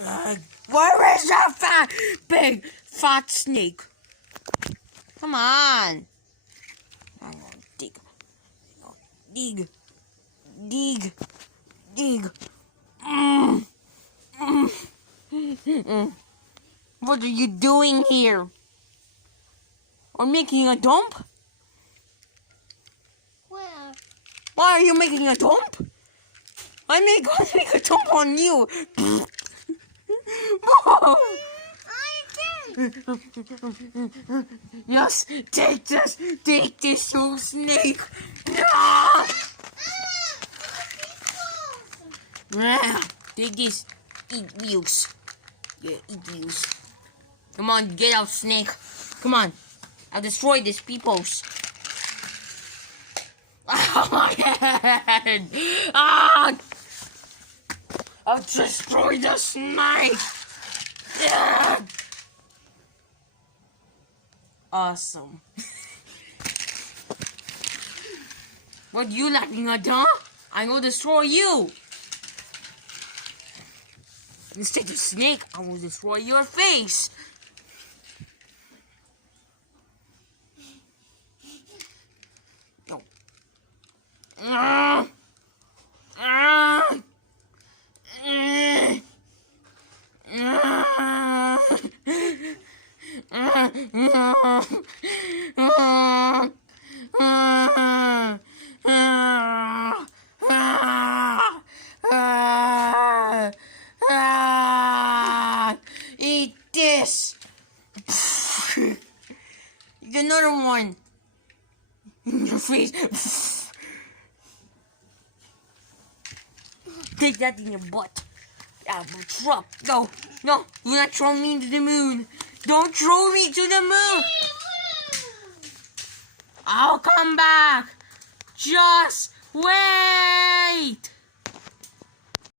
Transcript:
Where is that big fat snake? Come on. I'm gonna dig. Dig. Dig. Dig. What are you doing here? Or making a dump? Where? Why are you making a dump? I'll make a dump on you. Yes, take this, you snake. Take this, eat views. Yeah, eat views. Come on, get out, snake. Come on, I'll destroy these peoples. Oh my head! Ah! I'll destroy the snake. Yeah. Awesome. What you laughing at, huh? I'm gonna destroy you. Instead of snake, I will destroy your face. No. Eat this. Another one in your face. Take that in your butt. Yeah, drop. No, no, you're not throwing me into the moon. Don't throw me to the moon. I'll come back. Just wait.